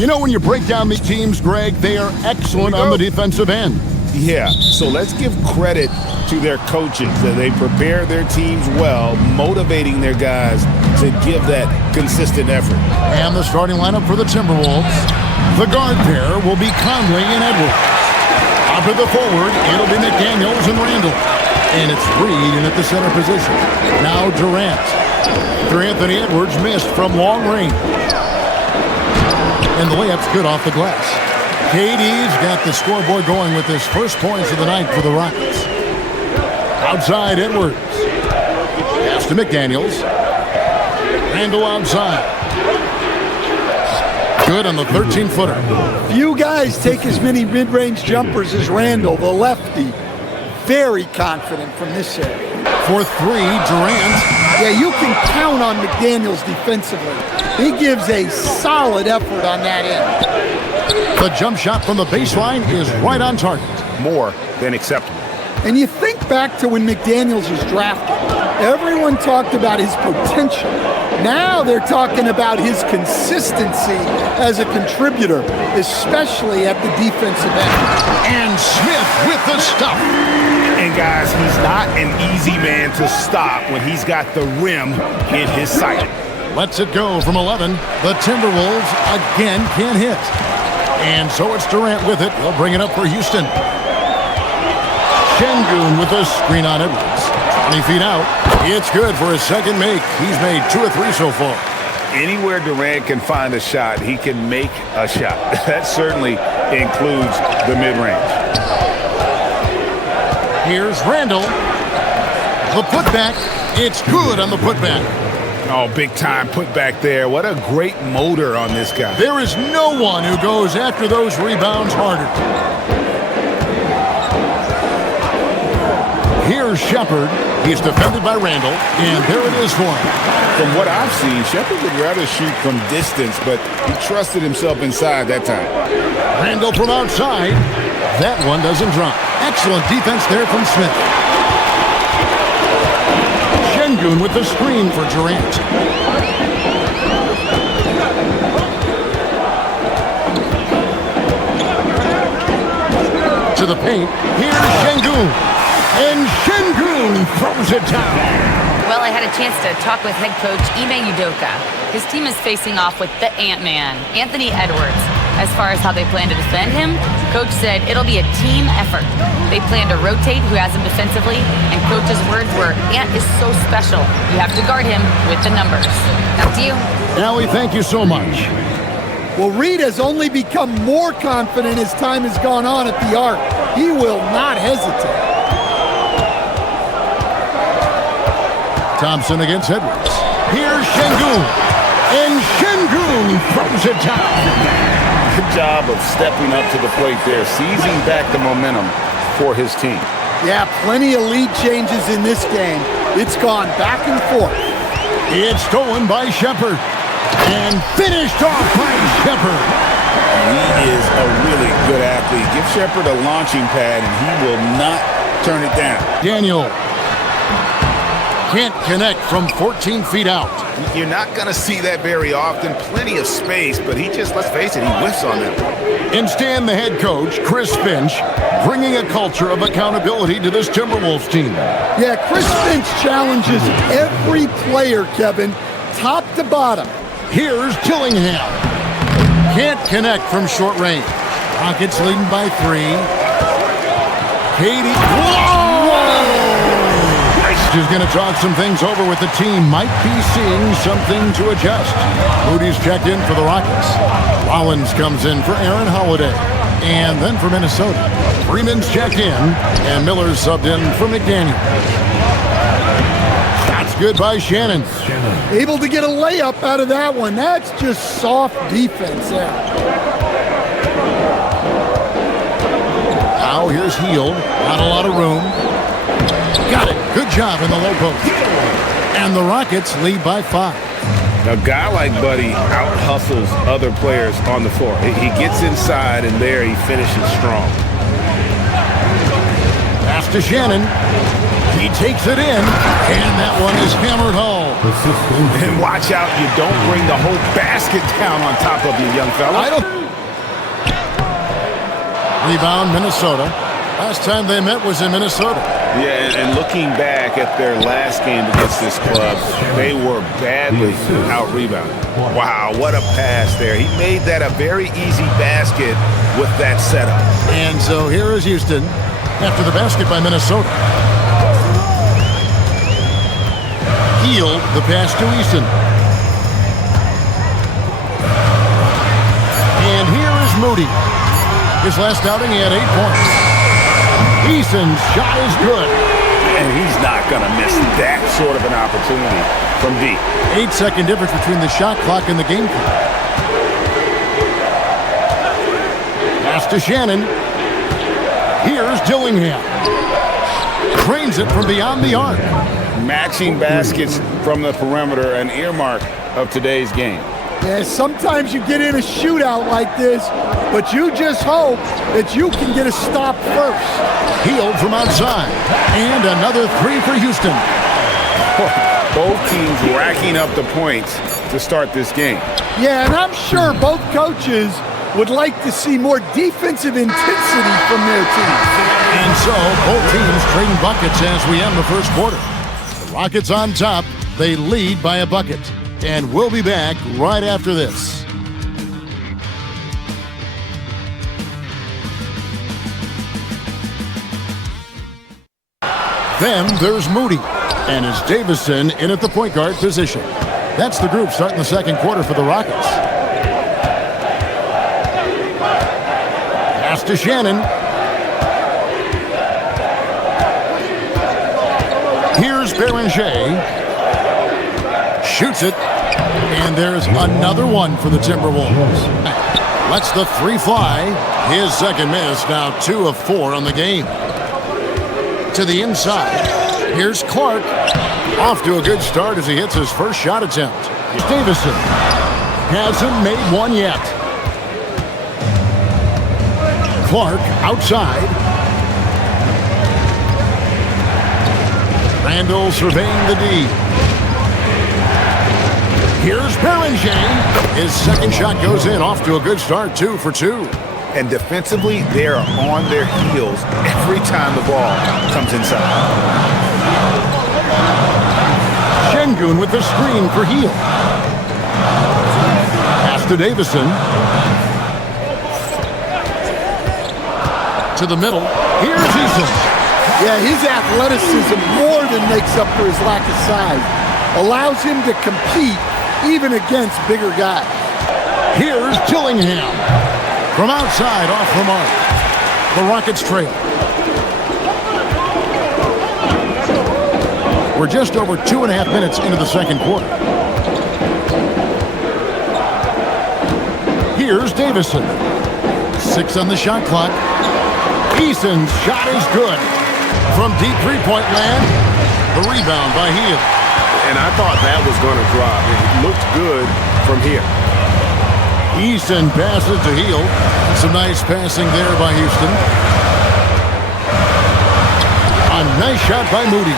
You know, when you break down these teams, Greg, they are excellent on the defensive end. Yeah, so let's give credit to their coaches that they prepare their teams well, motivating their guys to give that consistent effort. And the starting lineup for the Timberwolves. The guard pair will be Conley and Edwards. Up at the forward, it'll be McDaniels and Randall. And it's Reed in at the center position. Now Durant. After Anthony Edwards missed from long range. And the layup's good off the glass. KD's got the scoreboard going with his first points of the night for the Rockets. Outside Edwards. Pass to McDaniels. Randall outside. Good on the 13-footer. Few guys take as many mid-range jumpers as Randall, the lefty. Very confident from this area. For three, Durant. Yeah, you can count on McDaniels defensively. He gives a solid effort on that end. The jump shot from the baseline is right on target. More than acceptable. And you think back to when McDaniels was drafted. Everyone talked about his potential. Now they're talking about his consistency as a contributor, especially at the defensive end. And Smith with the stuff. And guys, he's not an easy man to stop when he's got the rim in his sight. Lets it go from 11. The Timberwolves again can't hit. And so it's Durant with it. They'll bring it up for Houston. Şengün with a screen on Edwards. 20 feet out. It's good for his second make. He's made 2 or 3 so far. Anywhere Durant can find a shot, he can make a shot. That certainly includes the mid-range. Here's Randall. The putback. It's good on the putback. Oh, big-time putback there. What a great motor on this guy. There is no one who goes after those rebounds harder. Here's Shepard. He's defended by Randall, and there it is for him. From what I've seen, Shepard would rather shoot from distance, but he trusted himself inside that time. Randall from outside. That one doesn't drop. Excellent defense there from Smith. Şengün with the screen for Durant. To the paint. Here's Şengün. And Şengün throws it down. Well, I had a chance to talk with head coach Ime Udoka. His team is facing off with the Ant-Man, Anthony Edwards. As far as how they plan to defend him, coach said it'll be a team effort. They plan to rotate who has him defensively, and coach's words were, Ant is so special. You have to guard him with the numbers. Back to you. Allie, thank you so much. Well, Reed has only become more confident as time has gone on at the arc. He will not hesitate. Thompson against Edwards. Here's Şengün. And Şengün throws it down. Good job of stepping up to the plate there, seizing back the momentum for his team. Yeah, plenty of lead changes in this game. It's gone back and forth. It's stolen by Shepard. And finished off by Shepard. He is a really good athlete. Give Shepard a launching pad, and he will not turn it down. Daniel can't connect from 14 feet out. You're not going to see that very often. Plenty of space, but he just, let's face it, he whiffs on that. And Stan, the head coach, Chris Finch, bringing a culture of accountability to this Timberwolves team. Yeah, Chris Finch challenges every player, Kevin, top to bottom. Here's Tillingham. Can't connect from short range. Rockets leading by 3. Katie. Whoa! She's going to talk some things over with the team. Might be seeing something to adjust. Moody's checked in for the Rockets. Rollins comes in for Aaron Holiday. And then for Minnesota, Freeman's checked in, and Miller's subbed in for McDaniel. That's good by Shannon. Able to get a layup out of that one. That's just soft defense there. Now here's Hield. Not a lot of room. Got it. Good job in the low post. And the Rockets lead by 5. A guy like Buddy out-hustles other players on the floor. He gets inside, and there he finishes strong. Pass to Shannon. He takes it in, and that one is hammered home. And watch out, you don't bring the whole basket down on top of you, young fella. Rebound, Minnesota. Last time they met was in Minnesota. Yeah, and looking back at their last game against this club, they were badly out-rebounded. Wow, what a pass there. He made that a very easy basket with that setup. And so here is Houston after the basket by Minnesota. Healed the pass to Easton. And here is Moody. His last outing, he had 8 points. Easton's shot is good. And he's not going to miss that sort of an opportunity from deep. 8-second difference between the shot clock and the game clock. Pass to Shannon. Here's Dillingham. Cranes it from beyond the arc. Matching baskets from the perimeter, an earmark of today's game. Yeah, sometimes you get in a shootout like this, but you just hope that you can get a stop first. Healed from outside. And another 3 for Houston. Both teams racking up the points to start this game. Yeah, and I'm sure both coaches would like to see more defensive intensity from their teams. And so both teams trading buckets as we end the first quarter. The Rockets on top. They lead by a bucket. And we'll be back right after this. Then there's Moody. And it's Davison in at the point guard position. That's the group starting the second quarter for the Rockets. Pass to Shannon. Here's Beranger. Shoots it. And there's another one for the Timberwolves. Lets the 3 fly. His second miss, now 2 of 4 on the game. To the inside. Here's Clark. Off to a good start as he hits his first shot attempt. Davison hasn't made one yet. Clark outside. Randall surveying the D. Here's Beranger. His second shot goes in. Off to a good start, 2 for 2. And defensively, they are on their heels every time the ball comes inside. Şengün with the screen for Hield. Pass to Davison. To the middle. Here's Easton. Yeah, his athleticism more than makes up for his lack of size. Allows him to compete even against bigger guys. Here's Dillingham. From outside, off the mark. The Rockets trail. We're just over 2.5 minutes into the second quarter. Here's Davison. 6 on the shot clock. Easton's shot is good. From deep three-point land, the rebound by Hield. And I thought that was going to drop. It looked good from here. Easton passes to Hield. Some nice passing there by Houston. A nice shot by Moody.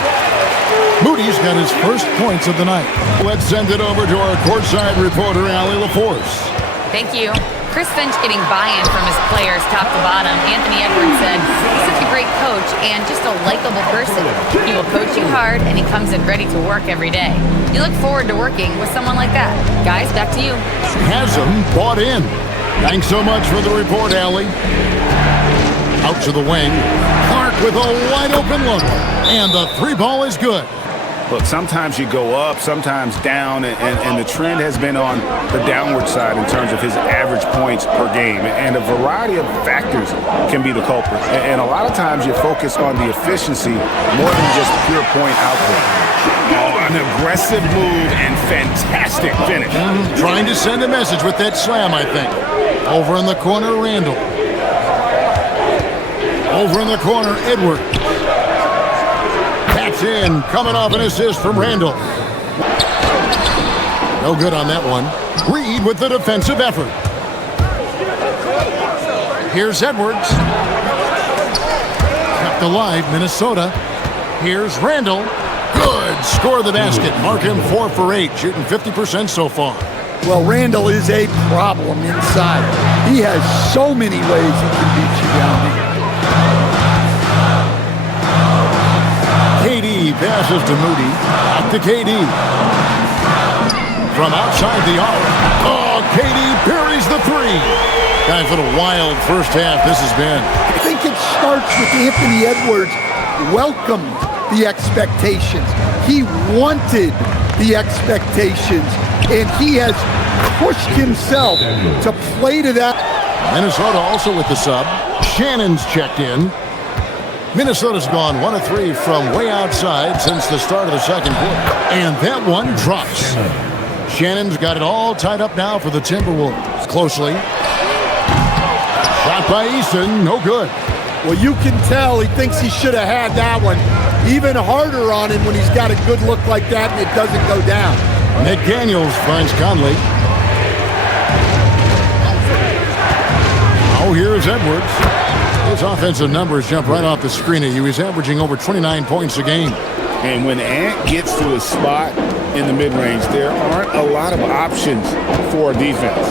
Moody's got his first points of the night. Let's send it over to our courtside reporter, Allie LaForce. Thank you. Chris Finch getting buy-in from his players top to bottom. Anthony Edwards said, he's such a great coach and just a likable person. He will coach you hard and he comes in ready to work every day. You look forward to working with someone like that. Guys, back to you. Hasn't bought in. Thanks so much for the report, Allie. Out to the wing. Clark with a wide open look. And the 3 ball is good. Look, sometimes you go up, sometimes down, and the trend has been on the downward side in terms of his average points per game. And a variety of factors can be the culprit. And a lot of times you focus on the efficiency more than just pure point output. Oh, an aggressive move and fantastic finish. Trying to send a message with that slam, I think. Over in the corner, Randall. Over in the corner, Edwards. That's in, coming off an assist from Randall. No good on that one. Reed with the defensive effort. Here's Edwards. Kept alive, Minnesota. Here's Randall. Good. Score the basket. Mark him 4 for 8, shooting 50% so far. Well, Randall is a problem inside. He has so many ways he can beat you down there. KD passes to Moody. Back to KD. From outside the arc. Oh, KD buries the 3. Guys, what a wild first half this has been. I think it starts with Anthony Edwards welcomed the expectations. He wanted the expectations, and he has pushed himself to play to that. Minnesota also with the sub. Shannon's checked in. Minnesota's gone 1 of 3 from way outside since the start of the second quarter. And that one drops. Shannon's got it all tied up now for the Timberwolves. Closely. Shot by Eason, no good. Well, you can tell he thinks he should have had that one. Even harder on him when he's got a good look like that and it doesn't go down. McDaniels finds Conley. Oh, here's Edwards. His offensive numbers jump right off the screen at you. He's averaging over 29 points a game. And when Ant gets to a spot in the mid-range, there aren't a lot of options for a defense.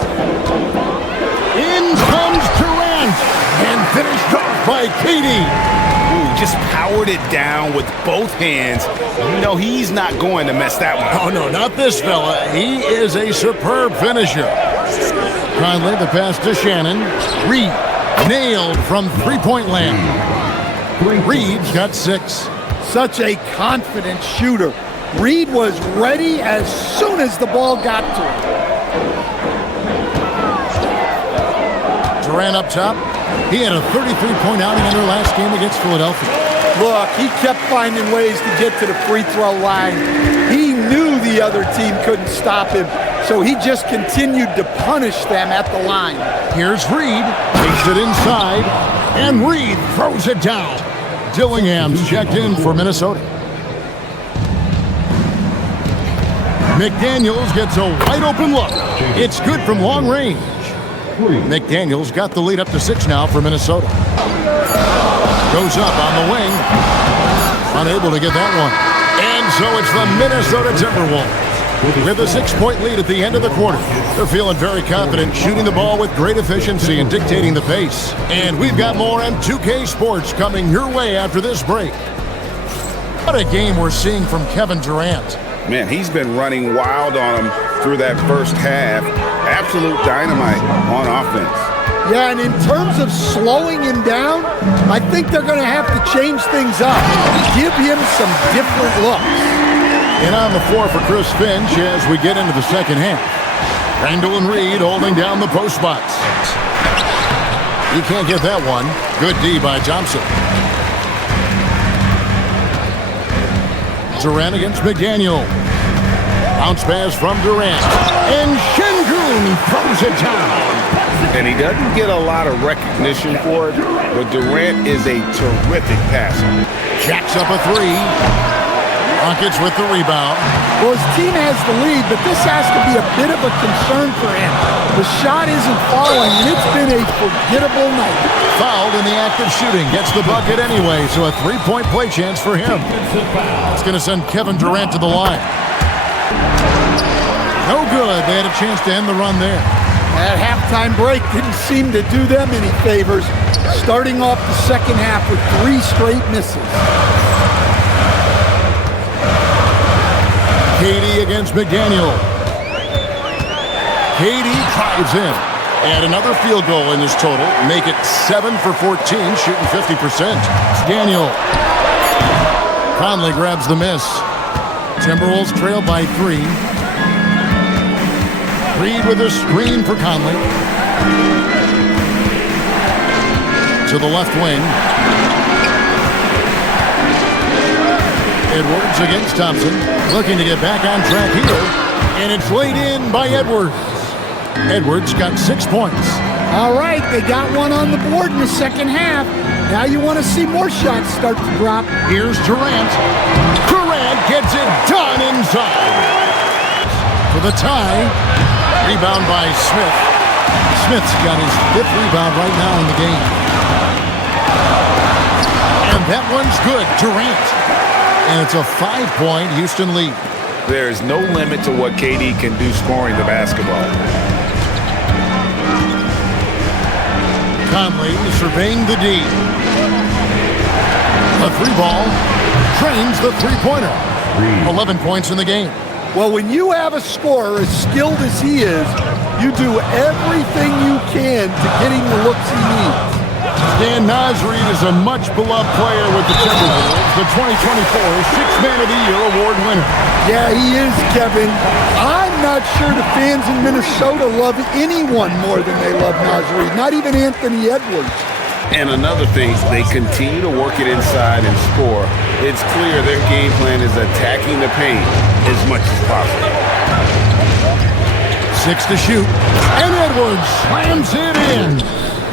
In comes Durant and finished off by KD. Ooh, just powered it down with both hands. You know he's not going to mess that one up. Oh, no, not this fella. He is a superb finisher. Conley, the pass to Shannon. Reed, nailed from three-point land. Reed's got 6. Such a confident shooter. Reed was ready as soon as the ball got to him. Durant up top. He had a 33-point outing in their last game against Philadelphia. Look, he kept finding ways to get to the free throw line. He knew the other team couldn't stop him, so he just continued to punish them at the line. Here's Reed. Takes it inside, and Reed throws it down. Dillingham's checked in for Minnesota. McDaniels gets a wide-open look. It's good from long range. McDaniels got the lead up to 6 now for Minnesota. Goes up on the wing. Unable to get that one. And so it's the Minnesota Timberwolves with a 6-point lead at the end of the quarter. They're feeling very confident, shooting the ball with great efficiency and dictating the pace. And we've got more M2K Sports coming your way after this break. What a game we're seeing from Kevin Durant. Man, he's been running wild on him through that first half. Absolute dynamite on offense. Yeah, and in terms of slowing him down, I think they're going to have to change things up. Give him some different looks. And on the floor for Chris Finch as we get into the second half. Randall and Reed holding down the post spots. He can't get that one. Good D by Thompson. Durant against McDaniel. Bounce pass from Durant. And Şengün throws it down. And he doesn't get a lot of recognition for it, but Durant is a terrific passer. Jacks up a 3. Rockets with the rebound. Well, his team has the lead, but this has to be a bit of a concern for him. The shot isn't falling, and it's been a forgettable night. Fouled in the act of shooting. Gets the bucket anyway, so a 3-point play chance for him. It's going to send Kevin Durant to the line. No good. They had a chance to end the run there. That halftime break didn't seem to do them any favors, starting off the second half with 3 straight misses. KD against McDaniel. KD drives in. Add another field goal in his total. Make it 7 for 14, shooting 50%. Daniel. Conley grabs the miss. Timberwolves trail by 3. Reed with a screen for Conley. To the left wing. Edwards against Thompson. Looking to get back on track here. And it's laid in by Edwards. Edwards got 6 points. All right, they got one on the board in the second half. Now you want to see more shots start to drop. Here's Durant. Durant gets it done inside. For the tie. Rebound by Smith. Smith's got his 5th rebound right now in the game. And that one's good. Durant. And it's a 5-point Houston lead. There is no limit to what KD can do scoring the basketball. Conley surveying the D. The three ball drains the three-pointer. 11 points in the game. Well, when you have a scorer as skilled as he is, you do everything you can to get him the looks he needs. Dan Nasreed is a much-beloved player with the Timberwolves, the 2024 Sixth Man of the Year award winner. Yeah, he is, Kevin. I'm not sure the fans in Minnesota love anyone more than they love Nasreed, not even Anthony Edwards. And another thing, they continue to work it inside and score. It's clear their game plan is attacking the paint as much as possible. 6 to shoot, and Edwards slams it in.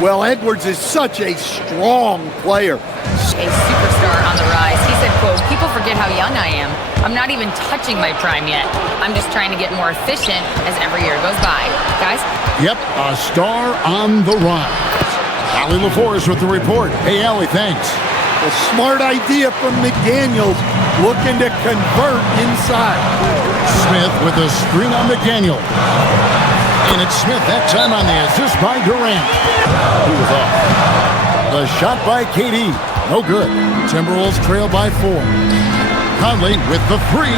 Well, Edwards is such a strong player. A superstar on the rise. He said, quote, "People forget how young I am. I'm not even touching my prime yet. I'm just trying to get more efficient as every year goes by." Guys? Yep, a star on the rise. Allie LaForest with the report. Hey, Allie, thanks. A smart idea from McDaniels, looking to convert inside. Smith with a screen on McDaniel. And it's Smith that time on the assist by Durant. Who was off? The shot by KD. No good. Timberwolves trail by 4. Conley with the three.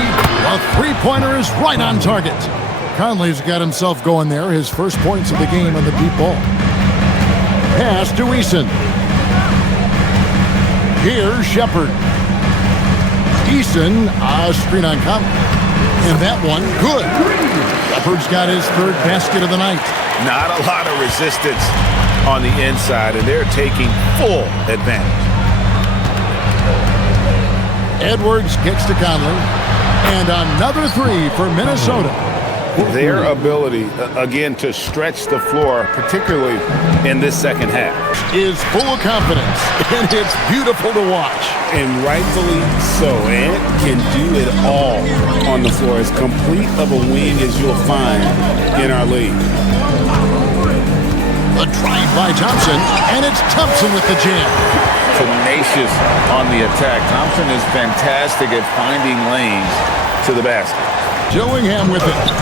A three-pointer is right on target. Conley's got himself going there. His first points of the game on the deep ball. Pass to Eason. Here's Shepard. Eason, a screen on Conley. And that one, good. Shepard's got his third basket of the night. Not a lot of resistance on the inside, and they're taking full advantage. Edwards gets to Conley. And another three for Minnesota. Their ability, again, to stretch the floor, particularly in this second half, is full of confidence, and it's beautiful to watch. And rightfully so. Ant can do it all on the floor. As complete of a wing as you'll find in our league. A drive by Thompson, and it's Thompson with the jam. Tenacious on the attack. Thompson is fantastic at finding lanes to the basket. Dillingham with it.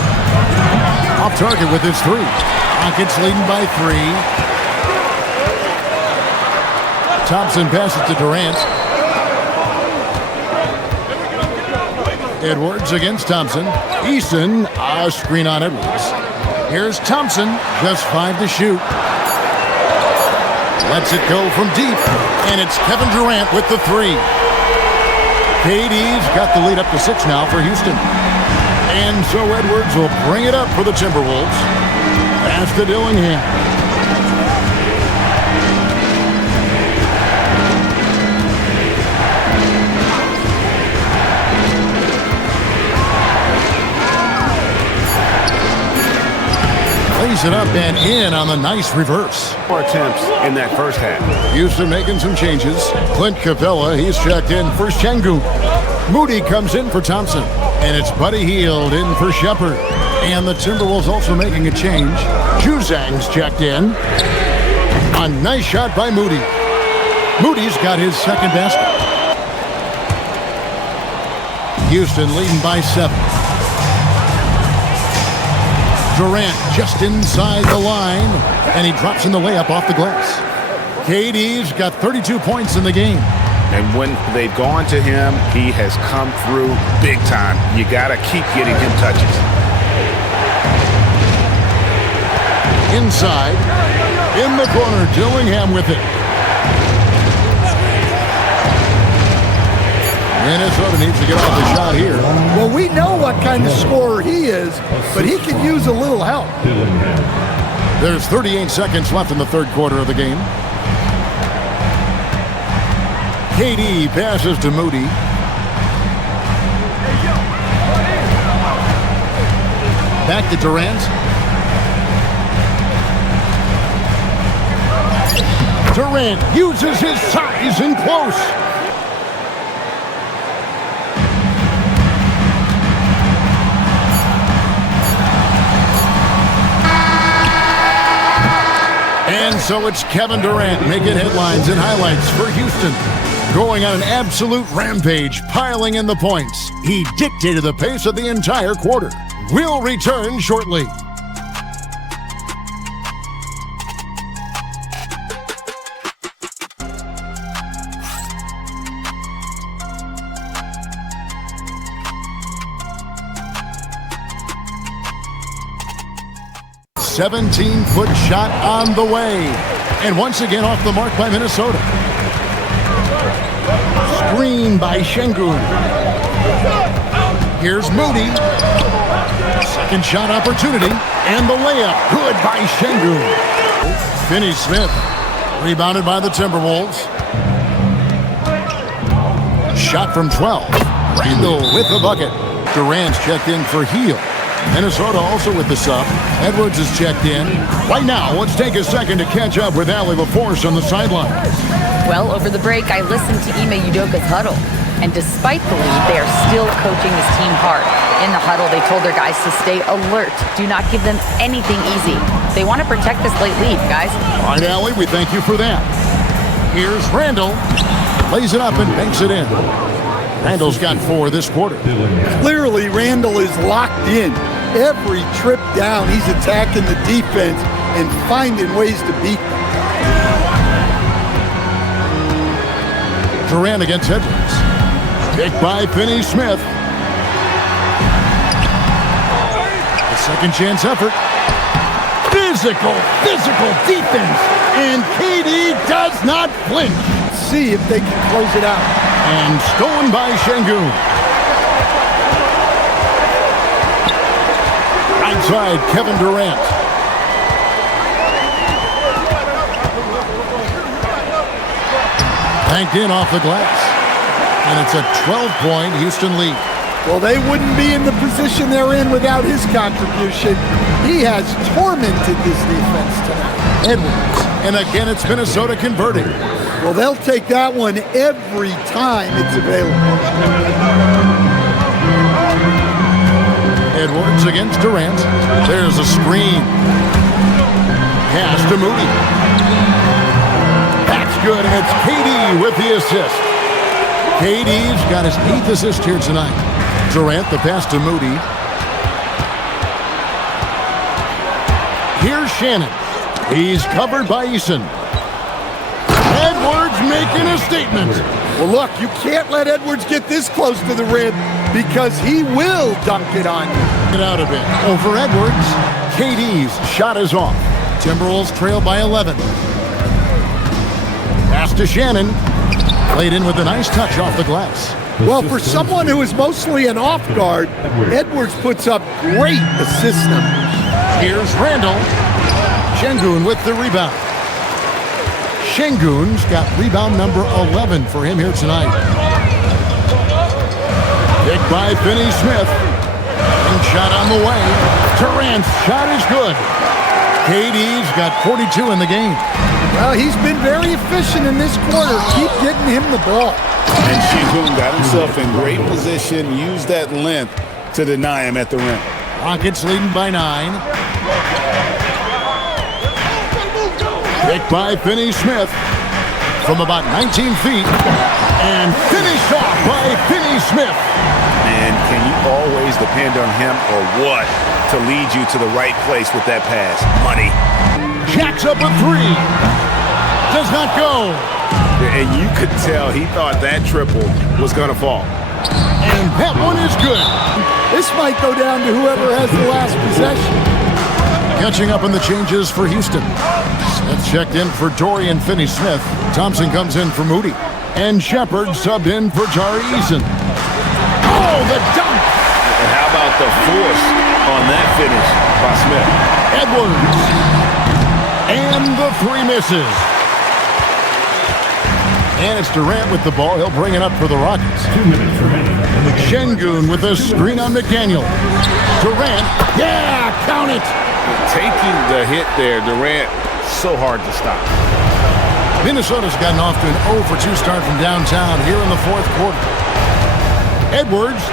Off target with his three. Rockets leading by 3. Thompson passes to Durant. Edwards against Thompson. Eason, a screen on Edwards. Here's Thompson, just 5 to shoot. Lets it go from deep, and it's Kevin Durant with the 3. KD's got the lead up to 6 now for Houston. And so Edwards will bring it up for the Timberwolves. Pass to Dillingham. Lays it up and in on the nice reverse. 4 attempts in that first half. Houston making some changes. Clint Capella, he's checked in for Şengün. Moody comes in for Thompson. And it's Buddy Hield in for Shepard. And the Timberwolves also making a change. Juzang's checked in. A nice shot by Moody. Moody's got his second basket. Houston leading by 7. Durant just inside the line. And he drops in the layup off the glass. KD's got 32 points in the game. And when they've gone to him, he has come through big time. You got to keep getting him touches. Inside, in the corner, Dillingham with it. Minnesota needs to get off the shot here. Well, we know what kind of scorer he is, but he could use a little help. There's 38 seconds left in the third quarter of the game. KD passes to Moody. Back to Durant. Durant uses his size in close. And so it's Kevin Durant making headlines and highlights for Houston. Going on an absolute rampage, piling in the points. He dictated the pace of the entire quarter. We'll return shortly. A 17-foot shot on the way. And once again off the mark by Minnesota. Screen by Şengün. Here's Moody. Second shot opportunity. And the layup. Good by Şengün. Finney-Smith. Rebounded by the Timberwolves. Shot from 12. Randall with the bucket. Durant's checked in for Heel. Minnesota also with the sub. Edwards is checked in. Right now, let's take a second to catch up with Allie LaForce on the sideline. Well, over the break, I listened to Ime Udoka's huddle. And despite the lead, they are still coaching this team hard. In the huddle, they told their guys to stay alert. Do not give them anything easy. They want to protect this late lead, guys. All right, Allie, we thank you for that. Here's Randall. Lays it up and banks it in. Randall's got 4 this quarter. Clearly, Randall is locked in. Every trip down, he's attacking the defense and finding ways to beat them. Durant against Edwards. Picked by Finney-Smith. The second chance effort. Physical defense. And KD does not flinch. See if they can close it out. And stolen by Şengün. Right side, Kevin Durant. Banked in off the glass. And it's a 12-point Houston lead. Well, they wouldn't be in the position they're in without his contribution. He has tormented this defense tonight. Edwards. And again, it's Minnesota converting. Well, they'll take that one every time it's available. Edwards against Durant. There's a screen. Pass to Moody. That's good, and it's KD with the assist. KD's got his 8th assist here tonight. Durant, the pass to Moody. Here's Shannon. He's covered by Eason. Edwards making a statement. Well, look, you can't let Edwards get this close to the rim because he will dunk it on you. Get out of it. Over Edwards. KD's shot is off. Timberwolves trail by 11. Pass to Shannon. Played in with a nice touch off the glass. Well, for someone who is mostly an off guard, Edwards puts up great assist numbers. Here's Randall. Şengün with the rebound. Şengün's got rebound number 11 for him here tonight. Picked by Finney-Smith. And shot on the way. Durant's shot is good. KD's got 42 in the game. Well, he's been very efficient in this quarter. Keep getting him the ball. And Şengün got himself in great position, used that length to deny him at the rim. Rockets leading by 9. Picked by Finney-Smith from about 19 feet. And finished off by Finney-Smith. And can you always depend on him or what to lead you to the right place with that pass? Money. Jacks up a 3. Does not go. And you could tell he thought that triple was going to fall. And that one is good. This might go down to whoever has the last possession. Catching up on the changes for Houston. Smith checked in for Dorian Finney-Smith. Thompson comes in for Moody. And Shepard subbed in for Tari Eason. Oh, the dunk! And how about the force on that finish by Smith? Edwards. And the 3 misses. And it's Durant with the ball. He'll bring it up for the Rockets. 2 minutes remaining. Şengün with a screen on McDaniel. Durant. Yeah, count it. Taking the hit there, Durant, so hard to stop. Minnesota's gotten off to an 0 for 2 start from downtown here in the 4th quarter. Edwards.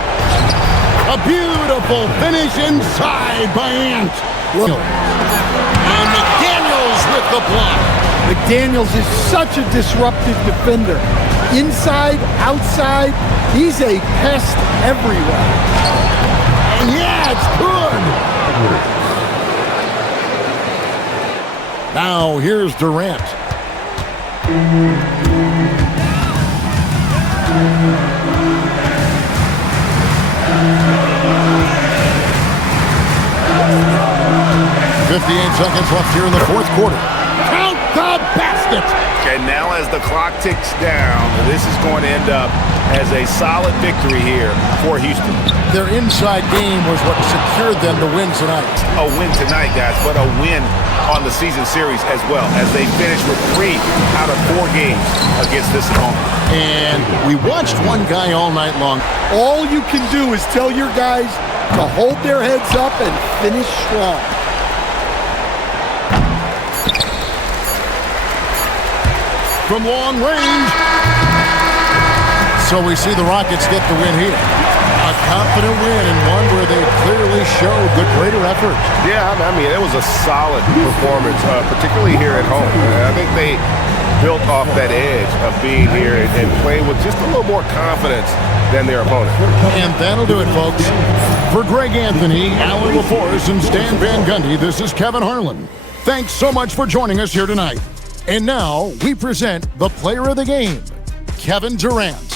A beautiful finish inside by Ant. And McDaniels with the block. McDaniels is such a disruptive defender. inside, outside. He's a pest everywhere. And yeah, it's good. Now here's Durant. .58 seconds left here in the fourth quarter. Count the basket. And now as the clock ticks down, this is going to end up as a solid victory here for Houston. Their inside game was what secured them the win tonight. A win tonight, guys, but a win on the season series as well, as they finish with 3 out of 4 games against this opponent. And we watched one guy all night long. All you can do is tell your guys to hold their heads up and finish strong. From long range. So we see the Rockets get the win here. A confident win and one where they clearly showed the greater effort. Yeah, I mean, it was a solid performance, particularly here at home. I think they built off that edge of being here and playing with just a little more confidence than their opponent. And that'll do it, folks. For Greg Anthony, Alan LaForce, and Stan Van Gundy, this is Kevin Harlan. Thanks so much for joining us here tonight. And now we present the player of the game, Kevin Durant.